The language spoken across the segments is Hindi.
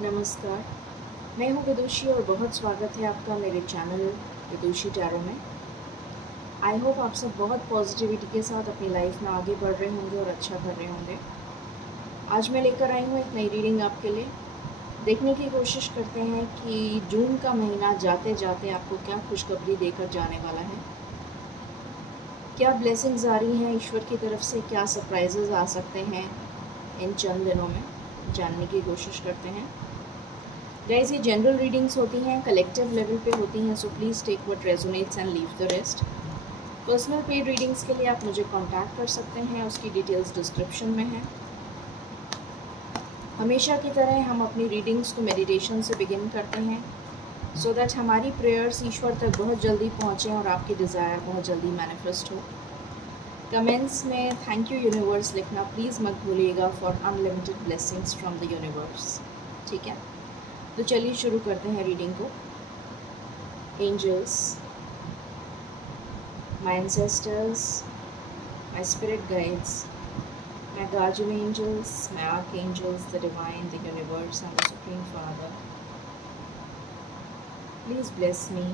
नमस्कार, मैं हूँ विदुषी और बहुत स्वागत है आपका मेरे चैनल विदुषी टैरो में। आई होप आप सब बहुत पॉजिटिविटी के साथ अपनी लाइफ में आगे बढ़ रहे होंगे और अच्छा कर रहे होंगे। आज मैं लेकर आई हूँ एक नई रीडिंग आपके लिए। देखने की कोशिश करते हैं कि जून का महीना जाते जाते आपको क्या खुशखबरी देकर जाने वाला है, क्या ब्लेसिंग्स आ रही हैं ईश्वर की तरफ से, क्या सरप्राइजेज आ सकते हैं इन चंद दिनों में, जानने की कोशिश करते हैं। गाइस, ये जनरल रीडिंग्स होती हैं, कलेक्टिव लेवल पे होती हैं, so please take what resonates and leave the rest. Personal paid readings के लिए आप मुझे कांटेक्ट कर सकते हैं, उसकी डिटेल्स डिस्क्रिप्शन में है। हमेशा की तरह हम अपनी रीडिंग्स को मेडिटेशन से बिगिन करते हैं सो दैट हमारी प्रेयर्स ईश्वर तक बहुत जल्दी पहुँचें और आपकी डिज़ायर बहुत जल्दी मैनिफेस्ट हो। कमेंट्स में थैंक यू यूनिवर्स लिखना प्लीज़ मत भूलिएगा for unlimited blessings from the universe. ठीक है, तो चलिए शुरू करते हैं रीडिंग को। Angels, my ancestors, my spirit guides, my guardian angels, my archangels, the divine, the universe, and the Supreme Father, please bless me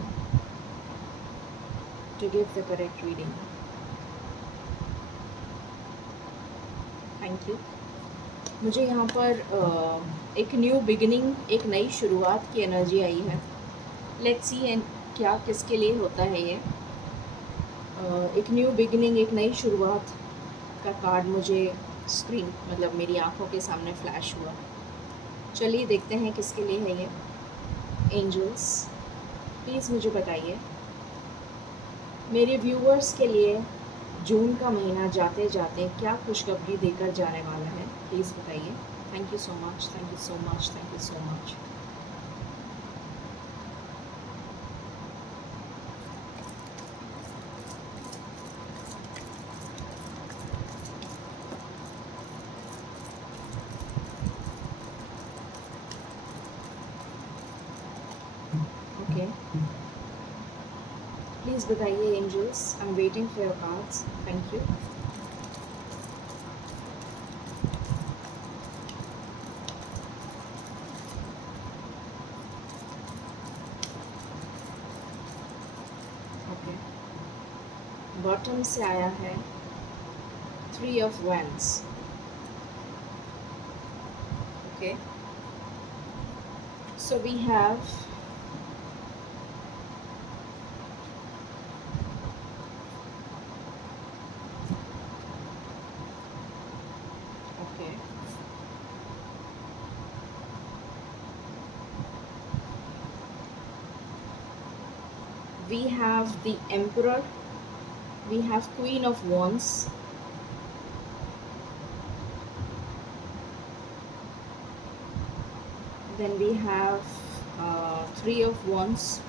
to give the correct reading. Thank you. मुझे यहाँ पर एक न्यू बिगिनिंग, एक नई शुरुआत की एनर्जी आई है। लेट्स सी एंड क्या किसके लिए होता है ये। एक न्यू बिगिनिंग, एक नई शुरुआत का कार्ड मुझे स्क्रीन मतलब मेरी आंखों के सामने फ्लैश हुआ। चलिए देखते हैं किसके लिए है ये। एंजल्स, प्लीज़ मुझे बताइए मेरे व्यूअर्स के लिए जून का महीना जाते जाते क्या खुशखबरी देकर जाने वाला है, प्लीज़ बताइए। Thank you so much, thank you so much, thank you so much. Okay, please बताइए angels, I am waiting for your cards. Thank you. Okay, bottom से आया है 3 of Wands। Okay, so we have okay, we have the Emperor, we have Queen of Wands, then we have 3 of Wands,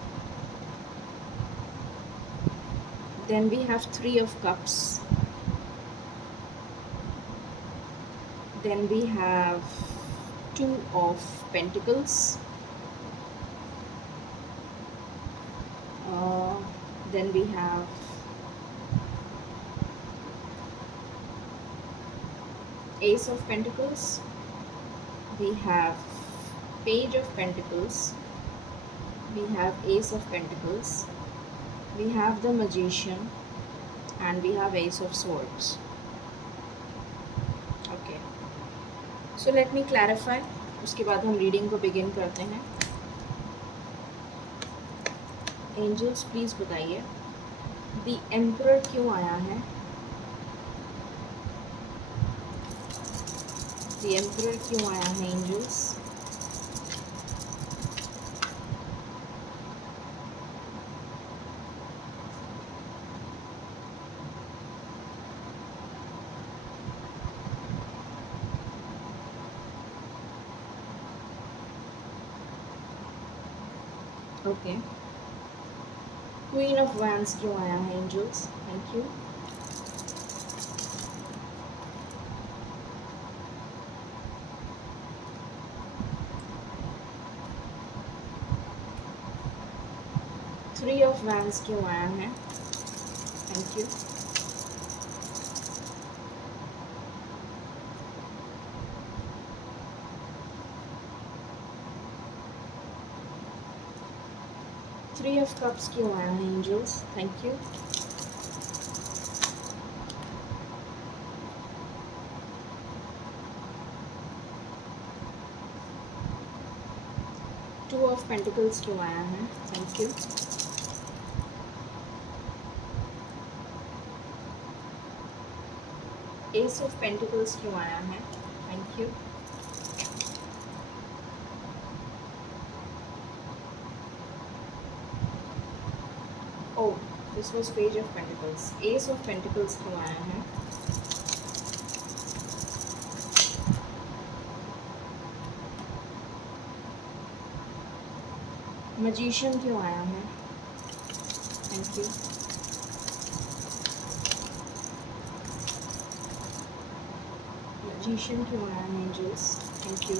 then we have 3 of Cups, then we have 2 of Pentacles, then we have Ace of Pentacles, we have Page of Pentacles, we have Ace of Pentacles, we have the Magician, and we have Ace of Swords. Okay, so let me clarify, उसके बाद हम रीडिंग को बिगिन करते हैं। एंजल्स प्लीज़ बताइए द एम्परर क्यों आया है, द एम्परर क्यों आया है angels. Okay, queen of wands क्यों आया है angels, thank you. Three of wands क्यों आया है, थैंक यू। 3 ऑफ कप्स क्यों आया है angels? Thank you. Two of pentacles क्यों आया है? Thank you. Ace of pentacles क्यों आया है? Thank you. Oh, this was page of pentacles. Ace of pentacles क्यों आया है? मैजिशियन क्यों आया है? Thank you. मैजिशियन क्यों आया है एंजल्स? Thank you.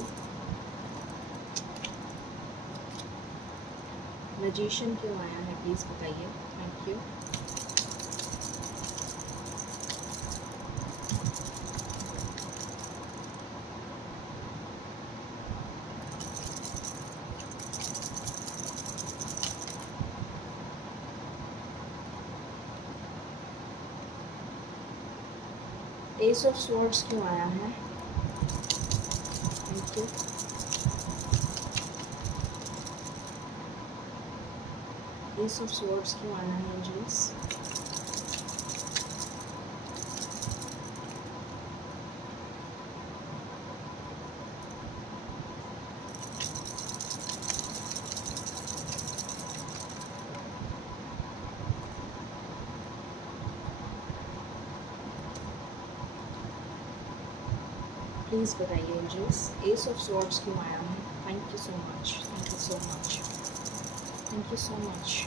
मैजिशियन क्यों आया है प्लीज़ बताइए। Thank you. Ace of swords क्यों आया है? Thank you. Ace of swords क्यों आया है एंजल्स? प्लीज़ बताइए एंजल्स, एस ऑफ स्वॉर्ड्स क्यों आया है? Thank you so much, thank you so much, thank you so much.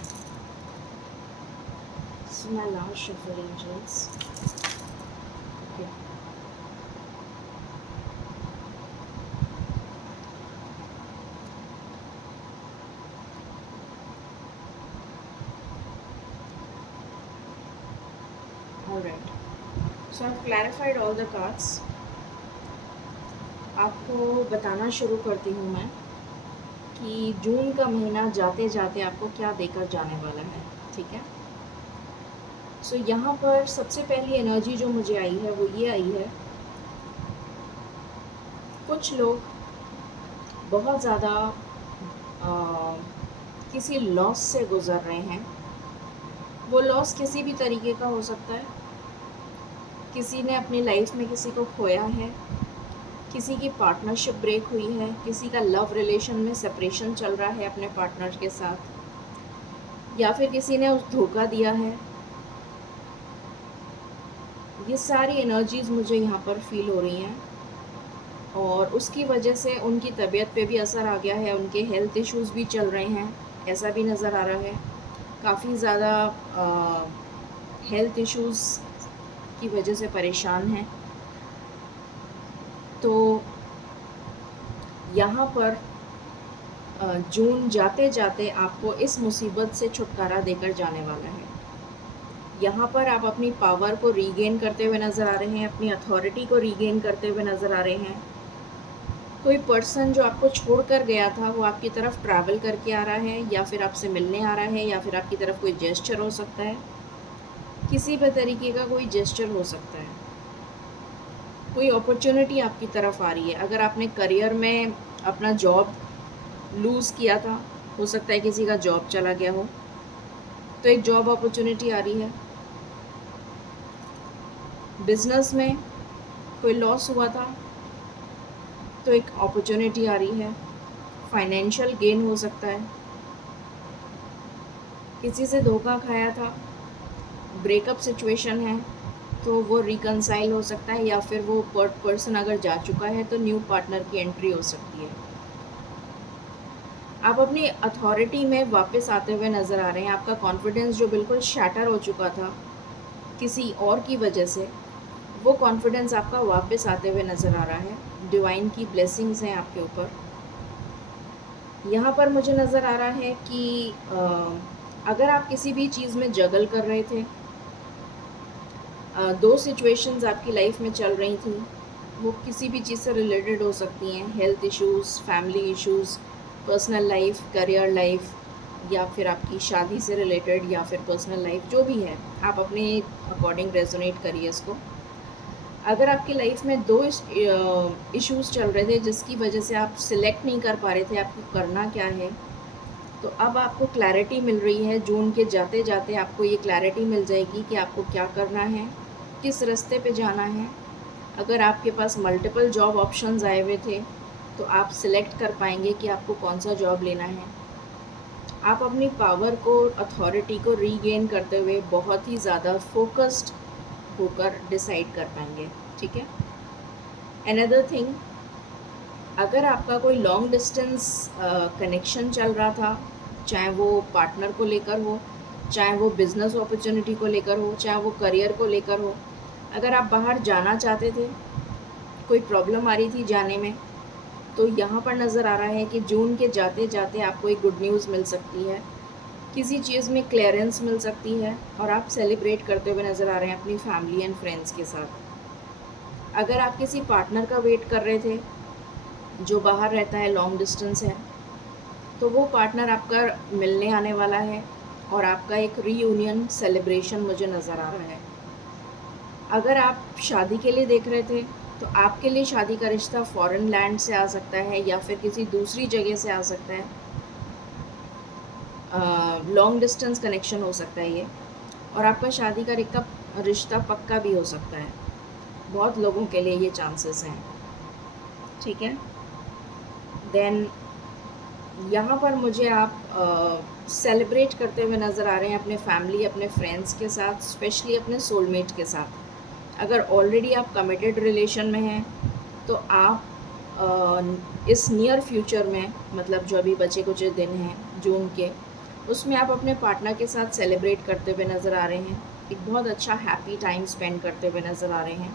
This is my last shuffle, angels. Okay. All right. So I've clarified all the cards. आपको बताना शुरू करती हूँ मैं कि जून का महीना जाते जाते आपको क्या देकर जाने वाला है, ठीक है? सो यहाँ पर सबसे पहली एनर्जी जो मुझे आई है वो ये आई है, कुछ लोग बहुत ज़्यादा किसी लॉस से गुज़र रहे हैं। वो लॉस किसी भी तरीके का हो सकता है। किसी ने अपनी लाइफ में किसी को खोया है, किसी की पार्टनरशिप ब्रेक हुई है, किसी का लव रिलेशन में सेपरेशन चल रहा है अपने पार्टनर के साथ, या फिर किसी ने उस धोखा दिया है। ये सारी एनर्जीज़ मुझे यहाँ पर फील हो रही हैं और उसकी वजह से उनकी तबीयत पे भी असर आ गया है, उनके हेल्थ इश्यूज़ भी चल रहे हैं, ऐसा भी नज़र आ रहा है। काफ़ी ज़्यादा हेल्थ इश्यूज़ की वजह से परेशान हैं। तो यहाँ पर जून जाते जाते आपको इस मुसीबत से छुटकारा देकर जाने वाला है। यहाँ पर आप अपनी पावर को रीगेन करते हुए नज़र आ रहे हैं, अपनी अथॉरिटी को रीगेन करते हुए नज़र आ रहे हैं। कोई पर्सन जो आपको छोड़ कर गया था वो आपकी तरफ ट्रैवल करके आ रहा है, या फिर आपसे मिलने आ रहा है, या फिर आपकी तरफ कोई जेस्चर हो सकता है। किसी भी तरीके का कोई जेस्चर हो सकता है। कोई अपॉर्चुनिटी आपकी तरफ आ रही है। अगर आपने करियर में अपना जॉब लूज़ किया था, हो सकता है किसी का जॉब चला गया हो, तो एक जॉब अपॉर्चुनिटी आ रही है। बिजनेस में कोई लॉस हुआ था तो एक अपॉर्चुनिटी आ रही है। फाइनेंशियल गेन हो सकता है। किसी से धोखा खाया था, ब्रेकअप सिचुएशन है तो वो रिकनसाइल हो सकता है, या फिर वो पर्सन अगर जा चुका है तो न्यू पार्टनर की एंट्री हो सकती है। आप अपनी अथॉरिटी में वापस आते हुए नज़र आ रहे हैं। आपका कॉन्फिडेंस जो बिल्कुल शैटर हो चुका था किसी और की वजह से, वो कॉन्फिडेंस आपका वापस आते हुए नज़र आ रहा है। डिवाइन की ब्लेसिंग्स हैं आपके ऊपर। यहाँ पर मुझे नज़र आ रहा है कि अगर आप किसी भी चीज़ में जगल कर रहे थे, दो सिचुएशंस आपकी लाइफ में चल रही थी, वो किसी भी चीज़ से रिलेटेड हो सकती हैं। Health issues, family issues, personal life, career life, या फिर आपकी शादी से रिलेटेड या फिर पर्सनल लाइफ, जो भी है आप अपने अकॉर्डिंग रेजोनेट करिए इसको। अगर आपकी लाइफ में दो इश्यूज़ चल रहे थे जिसकी वजह से आप सिलेक्ट नहीं कर पा रहे थे आपको करना क्या है, तो अब आपको क्लैरिटी मिल रही है। जून के जाते जाते आपको ये क्लैरिटी मिल जाएगी कि आपको क्या करना है, किस रास्ते पे जाना है। अगर आपके पास मल्टीपल जॉब ऑप्शंस आए हुए थे तो आप सिलेक्ट कर पाएंगे कि आपको कौन सा जॉब लेना है। आप अपनी पावर को, अथॉरिटी को रीगेन करते हुए बहुत ही ज़्यादा फोकस्ड होकर डिसाइड कर पाएंगे। ठीक है। अनदर थिंग, अगर आपका कोई लॉन्ग डिस्टेंस कनेक्शन चल रहा था, चाहे वो पार्टनर को लेकर हो, चाहे वो बिज़नेस अपॉर्चुनिटी को लेकर हो, चाहे वो करियर को लेकर हो, अगर आप बाहर जाना चाहते थे, कोई प्रॉब्लम आ रही थी जाने में, तो यहाँ पर नज़र आ रहा है कि जून के जाते जाते आपको एक गुड न्यूज़ मिल सकती है, किसी चीज़ में क्लियरेंस मिल सकती है और आप सेलिब्रेट करते हुए नज़र आ रहे हैं अपनी फैमिली एंड फ्रेंड्स के साथ। अगर आप किसी पार्टनर का वेट कर रहे थे जो बाहर रहता है, लॉन्ग डिस्टेंस है, तो वो पार्टनर आपका मिलने आने वाला है और आपका एक रीयूनियन सेलिब्रेशन मुझे नज़र आ रहा है। अगर आप शादी के लिए देख रहे थे तो आपके लिए शादी का रिश्ता फॉरेन लैंड से आ सकता है या फिर किसी दूसरी जगह से आ सकता है। लॉन्ग डिस्टेंस कनेक्शन हो सकता है ये, और आपका शादी का रिश्ता पक्का भी हो सकता है। बहुत लोगों के लिए ये चांसेस हैं। ठीक है। देन यहाँ पर मुझे आप सेलिब्रेट करते हुए नज़र आ रहे हैं अपने फैमिली, अपने फ्रेंड्स के साथ, स्पेशली अपने सोलमेट के साथ। अगर ऑलरेडी आप कमिटेड रिलेशन में हैं तो आप इस नियर फ्यूचर में, मतलब जो अभी बचे कुछ दिन हैं जून के, उसमें आप अपने पार्टनर के साथ सेलिब्रेट करते हुए नज़र आ रहे हैं। एक बहुत अच्छा हैप्पी टाइम स्पेंड करते हुए नज़र आ रहे हैं।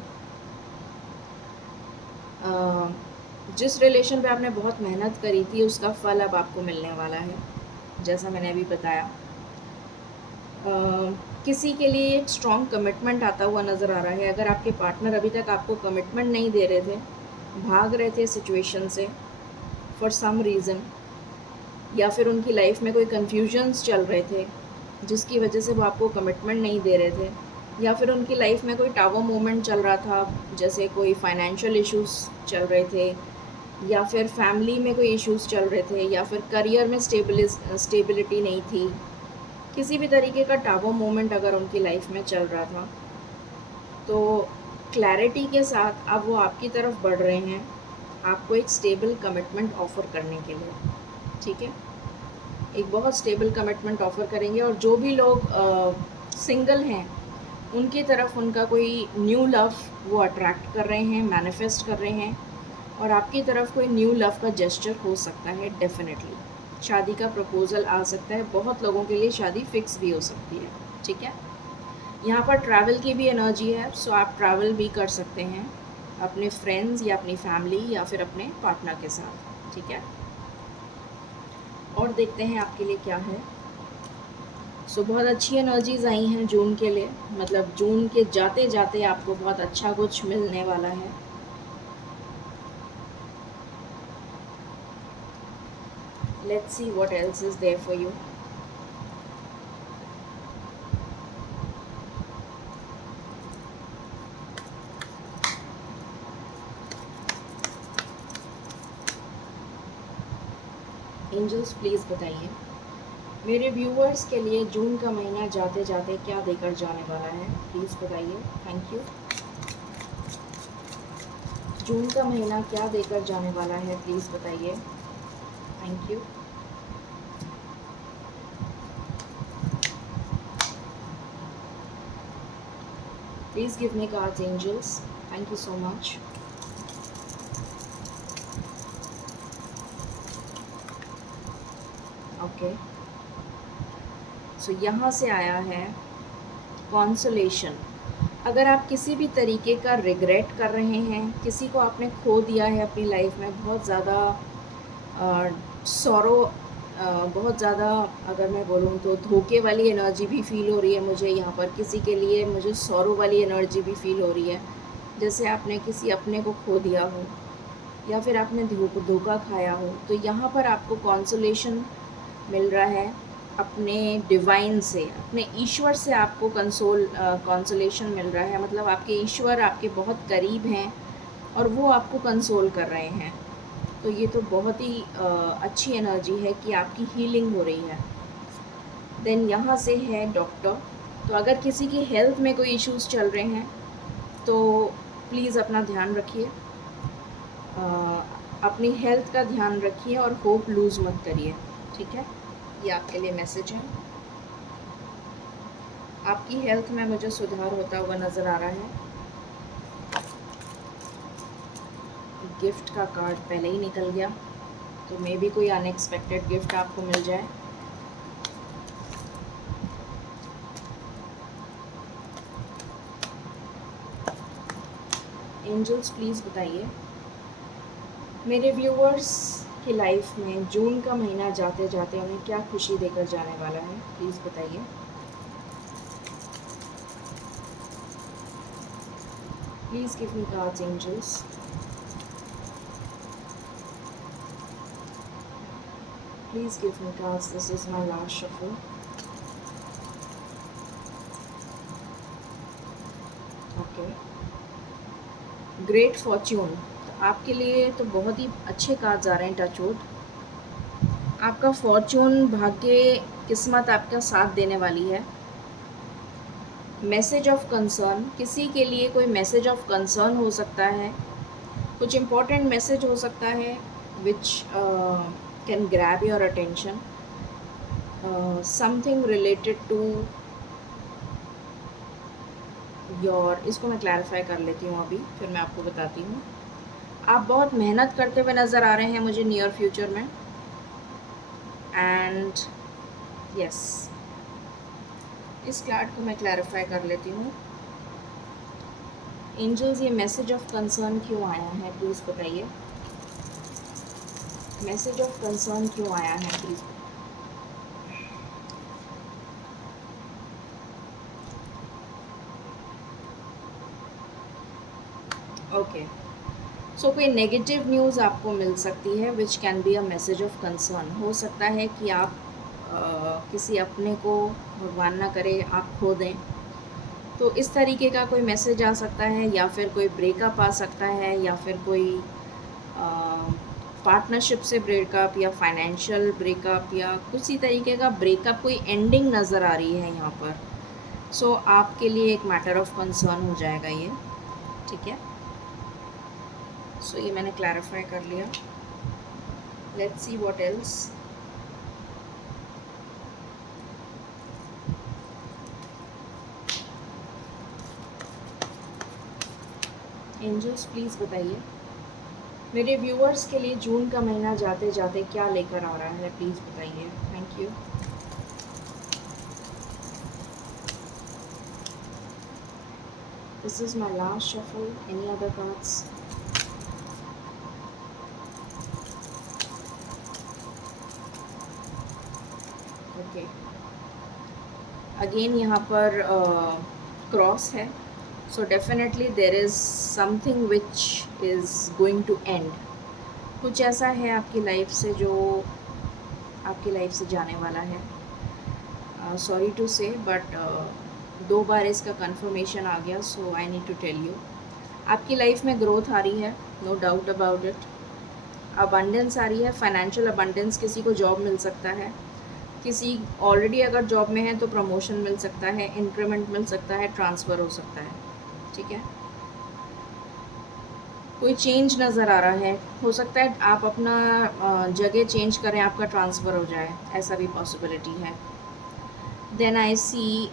जिस रिलेशन पे आपने बहुत मेहनत करी थी उसका फल अब आपको मिलने वाला है, जैसा मैंने अभी बताया। किसी के लिए एक स्ट्रॉन्ग कमिटमेंट आता हुआ नज़र आ रहा है। अगर आपके पार्टनर अभी तक आपको कमिटमेंट नहीं दे रहे थे, भाग रहे थे सिचुएशन से फॉर सम रीज़न, या फिर उनकी लाइफ में कोई कन्फ्यूजन्स चल रहे थे जिसकी वजह से वो आपको कमिटमेंट नहीं दे रहे थे, या फिर उनकी लाइफ में कोई टावर मोमेंट चल रहा था, जैसे कोई फाइनेंशियल इश्यूज़ चल रहे थे, या फिर फैमिली में कोई इश्यूज़ चल रहे थे, या फिर करियर में स्टेबिलिटी नहीं थी, किसी भी तरीके का टावर मोमेंट अगर उनकी लाइफ में चल रहा था, तो क्लैरिटी के साथ अब वो आपकी तरफ बढ़ रहे हैं आपको एक स्टेबल कमिटमेंट ऑफ़र करने के लिए। ठीक है। एक बहुत स्टेबल कमिटमेंट ऑफ़र करेंगे, और जो भी लोग सिंगल हैं उनकी तरफ उनका कोई न्यू लव वो अट्रैक्ट कर रहे हैं, मैनिफेस्ट कर रहे हैं, और आपकी तरफ कोई न्यू लव का जेस्चर हो सकता है। डेफिनेटली शादी का प्रपोज़ल आ सकता है। बहुत लोगों के लिए शादी फिक्स भी हो सकती है। ठीक है। यहाँ पर ट्रैवल की भी एनर्जी है, सो आप ट्रैवल भी कर सकते हैं अपने फ्रेंड्स या अपनी फैमिली या फिर अपने पार्टनर के साथ। ठीक है। और देखते हैं आपके लिए क्या है। सो बहुत अच्छी एनर्जीज़ आई हैं जून के लिए, मतलब जून के जाते जाते आपको बहुत अच्छा कुछ मिलने वाला है। Let's see what else is there for you. Angels please बताइए मेरे व्यूअर्स के लिए जून का महीना जाते जाते क्या देकर जाने वाला है। प्लीज़ बताइए। Thank you. जून का महीना क्या देकर जाने वाला है, प्लीज़ बताइए। Thank you. Please give me cards angels. Thank you so much. Okay, so यहाँ से आया है कॉन्सोलेशन। अगर आप किसी भी तरीके का रिग्रेट कर रहे हैं, किसी को आपने खो दिया है अपनी लाइफ में, बहुत ज़्यादा सॉरो, बहुत ज़्यादा, अगर मैं बोलूँ तो धोखे वाली एनर्जी भी फील हो रही है मुझे यहाँ पर। किसी के लिए मुझे सॉरो वाली एनर्जी भी फील हो रही है, जैसे आपने किसी अपने को खो दिया हो या फिर आपने धोखा खाया हो। तो यहाँ पर आपको कॉन्सोलेशन मिल रहा है अपने डिवाइन से, अपने ईश्वर से आपको कंसोलेशन मिल रहा है। मतलब आपके ईश्वर आपके बहुत करीब हैं और वो आपको कंसोल कर रहे हैं। तो ये तो बहुत ही अच्छी एनर्जी है कि आपकी हीलिंग हो रही है। देन यहाँ से है डॉक्टर। तो अगर किसी की हेल्थ में कोई इश्यूज़ चल रहे हैं तो प्लीज़ अपना ध्यान रखिए, अपनी हेल्थ का ध्यान रखिए और होप लूज़ मत करिए, ठीक है। ये आपके लिए मैसेज है। आपकी हेल्थ में मुझे सुधार होता हुआ नज़र आ रहा है। गिफ्ट का कार्ड पहले ही निकल गया, तो मे बी कोई अनएक्सपेक्टेड गिफ्ट आपको मिल जाए। एंजल्स प्लीज़ बताइए मेरे व्यूअर्स की लाइफ में जून का महीना जाते जाते उन्हें क्या खुशी देकर जाने वाला है, प्लीज़ बताइए। Please give me cards angels. Please give me cards, this is my last shuffle. Okay, great fortune. आपके लिए तो बहुत ही अच्छे कार्ड्स आ रहे हैं, टचवुड। आपका फॉर्च्यून, भाग्य, किस्मत आपका साथ देने वाली है। मैसेज ऑफ कंसर्न, किसी के लिए कोई मैसेज ऑफ कंसर्न हो सकता है, कुछ इम्पोर्टेंट मैसेज हो सकता है which can grab your attention, something related to your, इसको मैं क्लैरिफाई कर लेती हूँ अभी, फिर मैं आपको बताती हूँ। आप बहुत मेहनत करते हुए नज़र आ रहे हैं मुझे नियर फ्यूचर में, एंड यस, इस कार्ड को मैं क्लैरिफाई कर लेती हूँ। एंजल्स, ये मैसेज ऑफ कंसर्न क्यों आया है, प्लीज़ बताइए। मैसेज ऑफ कंसर्न क्यों आया है, प्लीज़। ओके, सो कोई नेगेटिव न्यूज़ आपको मिल सकती है which can be a message of concern. हो सकता है कि आप किसी अपने को, भगवान ना करे, आप खो दें, तो इस तरीके का कोई मैसेज आ सकता है, या फिर कोई ब्रेकअप आ सकता है, या फिर कोई पार्टनरशिप से ब्रेकअप, या फाइनेंशियल ब्रेकअप, या किसी तरीके का ब्रेकअप, कोई एंडिंग नज़र आ रही है यहाँ पर। सो आपके लिए एक मैटर ऑफ कंसर्न हो जाएगा ये, ठीक है। सो ये मैंने क्लैरिफाई कर लिया। Let's see what else. Angels please बताइए मेरे व्यूअर्स के लिए जून का महीना जाते जाते क्या लेकर आ रहा है, प्लीज़ बताइए। Thank you. This is my last shuffle. Any other cards? Okay, again यहाँ पर क्रॉस है, so definitely there is something which is going to end. कुछ ऐसा है आपकी लाइफ से जो आपकी लाइफ से जाने वाला है। सॉरी टू से, बट 2 बार इसका कंफर्मेशन आ गया, so I need to tell you. आपकी लाइफ में ग्रोथ आ रही है, no doubt about it. Abundance आ रही है, फाइनेंशियल अबंडेंस। किसी को जॉब मिल सकता है, किसी ऑलरेडी अगर जॉब में है तो प्रमोशन मिल सकता है, इंक्रीमेंट मिल सकता है, ट्रांसफ़र हो सकता है, ठीक है। कोई चेंज नज़र आ रहा है, हो सकता है आप अपना जगह चेंज करें, आपका ट्रांसफ़र हो जाए, ऐसा भी पॉसिबिलिटी है। Then I see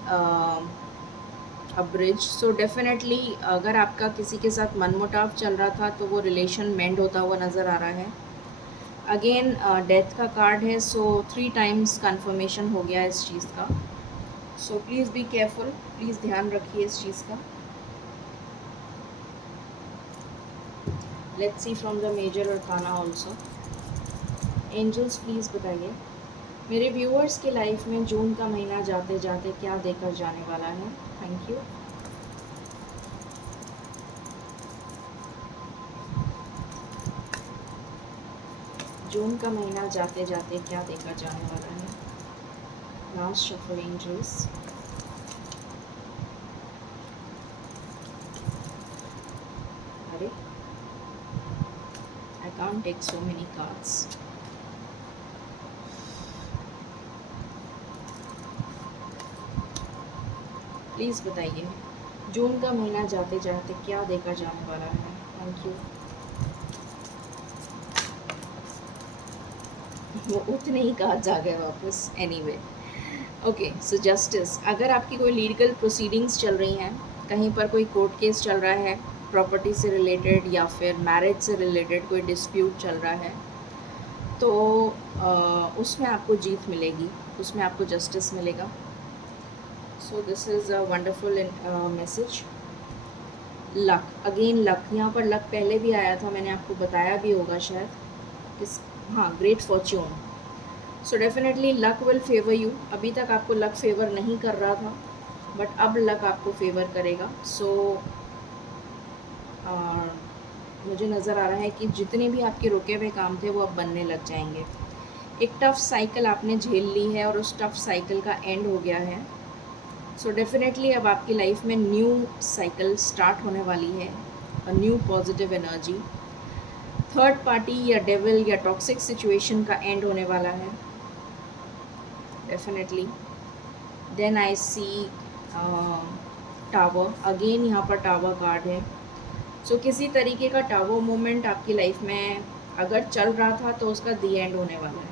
a bridge. So definitely अगर आपका किसी के साथ मनमुटाव चल रहा था तो वो रिलेशन मेंड होता हुआ नज़र आ रहा है। अगेन डेथ का कार्ड है, सो 3 टाइम्स कन्फर्मेशन हो गया इस चीज़ का। So please be careful, please ध्यान रखिए इस चीज़ का। Let's see from the major arcana also. Angels please बताइए मेरे व्यूअर्स की लाइफ में जून का महीना जाते जाते क्या देकर जाने वाला है। Thank you. जून का महीना जाते जाते क्या देकर जाने वाला है। Last shuffle angels. अरे I can't take so many cards. Please बताइए जून का महीना जाते जाते क्या देखा जाने वाला है। Thank you. वो उतने ही कार्ड्स आ गए वापस। एनीवे ओके, सो जस्टिस, अगर आपकी कोई लीगल प्रोसीडिंग्स चल रही हैं, कहीं पर कोई कोर्ट केस चल रहा है प्रॉपर्टी से रिलेटेड या फिर मैरिज से रिलेटेड कोई डिस्प्यूट चल रहा है, तो उसमें आपको जीत मिलेगी, उसमें आपको जस्टिस मिलेगा। So this is a wonderful message. Luck, again luck, यहाँ पर लक पहले भी आया था, मैंने आपको बताया भी होगा शायद किस, हाँ, great Fortune. So definitely luck will favour you. अभी तक आपको लक फेवर नहीं कर रहा था, बट अब लक आपको फेवर करेगा। सो मुझे नज़र आ रहा है कि जितने भी आपके रुके हुए काम थे वो अब बनने लग जाएंगे। एक टफ़ साइकिल आपने झेल ली है और उस टफ़ साइकिल का एंड हो गया है। सो डेफिनेटली अब आपकी लाइफ में न्यू साइकिल स्टार्ट होने वाली है, a new positive energy. Third party या डेविल या टॉक्सिक सिचुएशन का एंड होने वाला है definitely. Then I see tower, again यहाँ पर टावर कार्ड है। सो किसी तरीके का टावर मोमेंट आपकी लाइफ में अगर चल रहा था तो उसका दी एंड होने वाला है।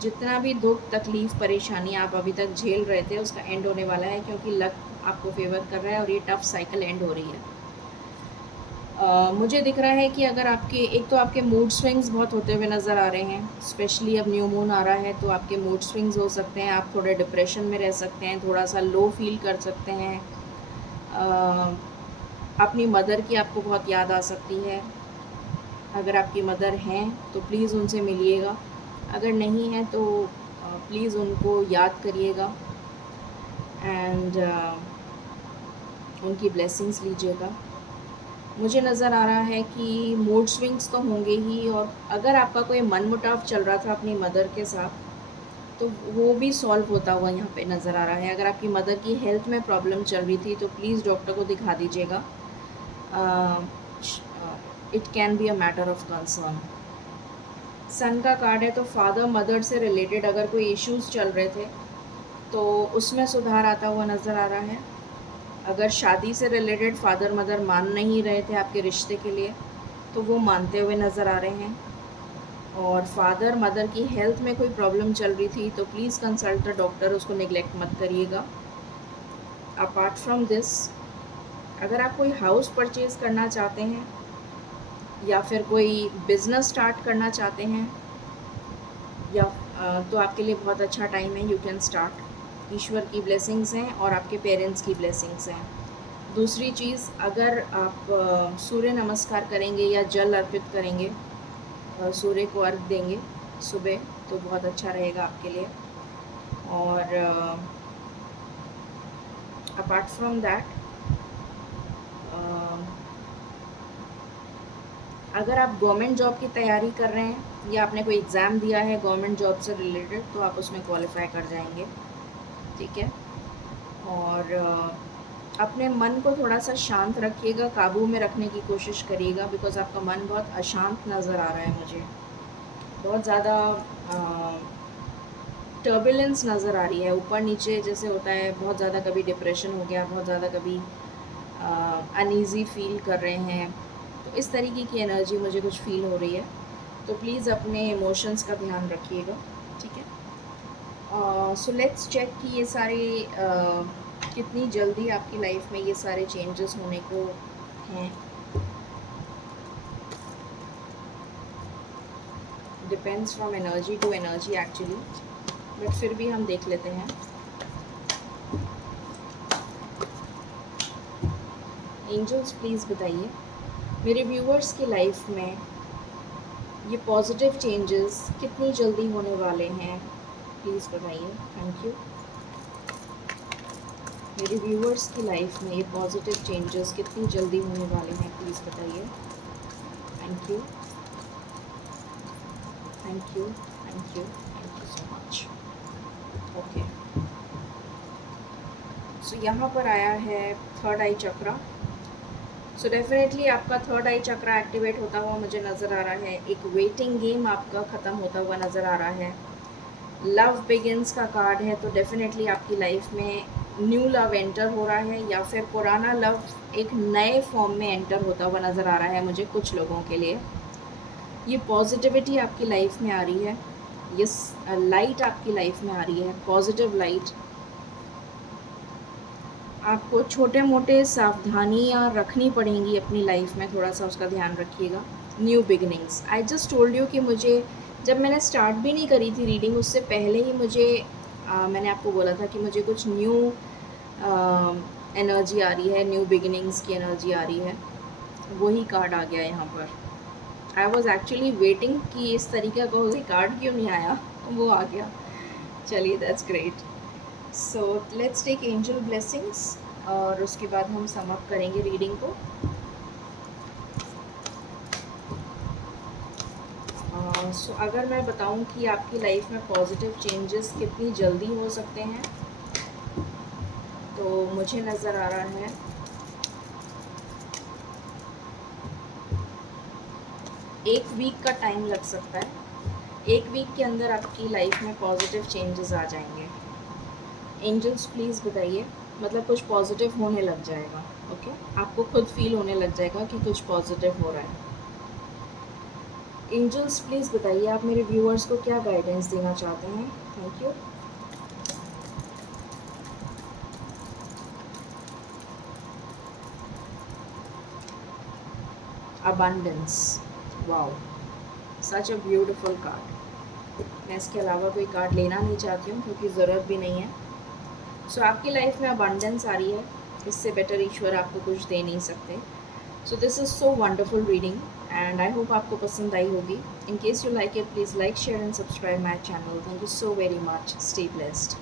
जितना भी दुख तकलीफ़ परेशानी आप अभी तक झेल रहे थे उसका एंड होने वाला है, क्योंकि लक आपको फेवर कर रहा है और ये टफ साइकिल एंड हो रही है। मुझे दिख रहा है कि अगर आपके, एक तो आपके मूड स्विंग्स बहुत होते हुए नज़र आ रहे हैं, स्पेशली अब न्यू मून आ रहा है तो आपके मूड स्विंग्स हो सकते हैं, आप थोड़े डिप्रेशन में रह सकते हैं, थोड़ा सा लो फील कर सकते हैं। अपनी मदर की आपको बहुत याद आ सकती है। अगर आपकी मदर हैं तो प्लीज़ उनसे मिलिएगा, अगर नहीं है तो प्लीज़ उनको याद करिएगा एंड उनकी ब्लेसिंग्स लीजिएगा। मुझे नज़र आ रहा है कि मूड स्विंग्स तो होंगे ही, और अगर आपका कोई मनमुटाव चल रहा था अपनी मदर के साथ तो वो भी सॉल्व होता हुआ यहाँ पे नज़र आ रहा है। अगर आपकी मदर की हेल्थ में प्रॉब्लम चल रही थी तो प्लीज़ डॉक्टर को दिखा दीजिएगा। It can be a matter of concern. Sun का कार्ड है तो फादर मदर से रिलेटेड अगर कोई इश्यूज़ चल रहे थे तो उसमें सुधार आता हुआ नज़र आ रहा है। अगर शादी से रिलेटेड फादर मदर मान नहीं रहे थे आपके रिश्ते के लिए तो वो मानते हुए नज़र आ रहे हैं। और फादर मदर की हेल्थ में कोई प्रॉब्लम चल रही थी तो प्लीज़ कंसल्ट द डॉक्टर, उसको निगलेक्ट मत करिएगा। अपार्ट फ्रॉम दिस, अगर आप कोई हाउस परचेज़ करना चाहते हैं या फिर कोई बिज़नेस स्टार्ट करना चाहते हैं या तो आपके लिए बहुत अच्छा टाइम है, यू कैन स्टार्ट। ईश्वर की ब्लेसिंग्स हैं और आपके पेरेंट्स की ब्लेसिंग्स हैं। दूसरी चीज़, अगर आप सूर्य नमस्कार करेंगे या जल अर्पित करेंगे, सूर्य को अर्घ देंगे सुबह, तो बहुत अच्छा रहेगा आपके लिए। और अपार्ट फ्रॉम दैट, अगर आप गवर्नमेंट जॉब की तैयारी कर रहे हैं या आपने कोई एग्ज़ाम दिया है गवर्नमेंट जॉब से रिलेटेड तो आप उसमें क्वालिफाई कर जाएंगे, ठीक है। और अपने मन को थोड़ा सा शांत रखिएगा, काबू में रखने की कोशिश करिएगा, बिकॉज़ आपका मन बहुत अशांत नज़र आ रहा है मुझे। बहुत ज़्यादा टर्बुलेंस नज़र आ रही है, ऊपर नीचे जैसे होता है, बहुत ज़्यादा कभी डिप्रेशन हो गया, बहुत ज़्यादा कभी अनईज़ी फील कर रहे हैं, तो इस तरीके की एनर्जी मुझे कुछ फील हो रही है। तो प्लीज़ अपने इमोशंस का ध्यान रखिएगा, ठीक है। सो लेट्स चेक कि ये सारे कितनी जल्दी आपकी लाइफ में ये सारे चेंजेस होने को हैं। Depends from energy to energy actually, but फिर भी हम देख लेते हैं। एंजल्स प्लीज़ बताइए मेरे व्यूअर्स की लाइफ में ये पॉजिटिव चेंजेस कितनी जल्दी होने वाले हैं, प्लीज़ बताइए। Thank you. मेरे व्यूअर्स की लाइफ में ये पॉजिटिव चेंजेस कितनी जल्दी होने वाले हैं, प्लीज़ बताइए। Thank you, thank you, thank you, thank you so much. Okay, so यहाँ पर आया है third eye chakra. So definitely आपका थर्ड आई चक्रा एक्टिवेट होता हुआ मुझे नज़र आ रहा है। एक वेटिंग गेम आपका ख़त्म होता हुआ नज़र आ रहा है। लव बिगिंस का कार्ड है, तो डेफिनेटली आपकी लाइफ में न्यू लव एंटर हो रहा है, या फिर पुराना लव एक नए फॉर्म में एंटर होता हुआ नज़र आ रहा है मुझे कुछ लोगों के लिए। ये पॉजिटिविटी आपकी लाइफ में आ रही है, ये लाइट आपकी लाइफ में आ रही है, पॉजिटिव लाइट। आपको छोटे मोटे सावधानियाँ रखनी पड़ेंगी अपनी लाइफ में, थोड़ा सा उसका ध्यान रखिएगा। New beginnings, I just told you कि मुझे जब मैंने स्टार्ट भी नहीं करी थी रीडिंग, उससे पहले ही मुझे मैंने आपको बोला था कि मुझे कुछ न्यू एनर्जी आ रही है, न्यू बिगिनिंग्स की एनर्जी आ रही है। वही कार्ड आ गया यहाँ पर। आई वॉज एक्चुअली वेटिंग कि इस तरीके का कोई कार्ड क्यों नहीं आया, वो आ गया। चलिए, that's great. So let's take angel blessings और उसके बाद हम सम अप करेंगे रीडिंग को। सो अगर मैं बताऊं कि आपकी लाइफ में पॉजिटिव चेंजेस कितनी जल्दी हो सकते हैं, तो मुझे नज़र आ रहा है 1 वीक का टाइम लग सकता है। 1 वीक के अंदर आपकी लाइफ में पॉजिटिव चेंजेस आ जाएंगे। एंजल्स प्लीज़ बताइए, मतलब कुछ पॉजिटिव होने लग जाएगा। ओके, आपको खुद फील होने लग जाएगा कि कुछ पॉजिटिव हो रहा है। एंजल्स प्लीज़ बताइए, आप मेरे व्यूअर्स को क्या गाइडेंस देना चाहते हैं। Thank you. Abundance, wow, such a beautiful card. मैं इसके अलावा कोई कार्ड लेना नहीं चाहती हूँ क्योंकि ज़रूरत भी नहीं है। सो आपकी लाइफ में अबंडेंस आ रही है, इससे बेटर ईश्वर आपको कुछ दे नहीं सकते। So this is so wonderful reading and I hope आपको पसंद आई होगी। In case you like it, please like, share and subscribe my channel. Thank you so very much. Stay blessed.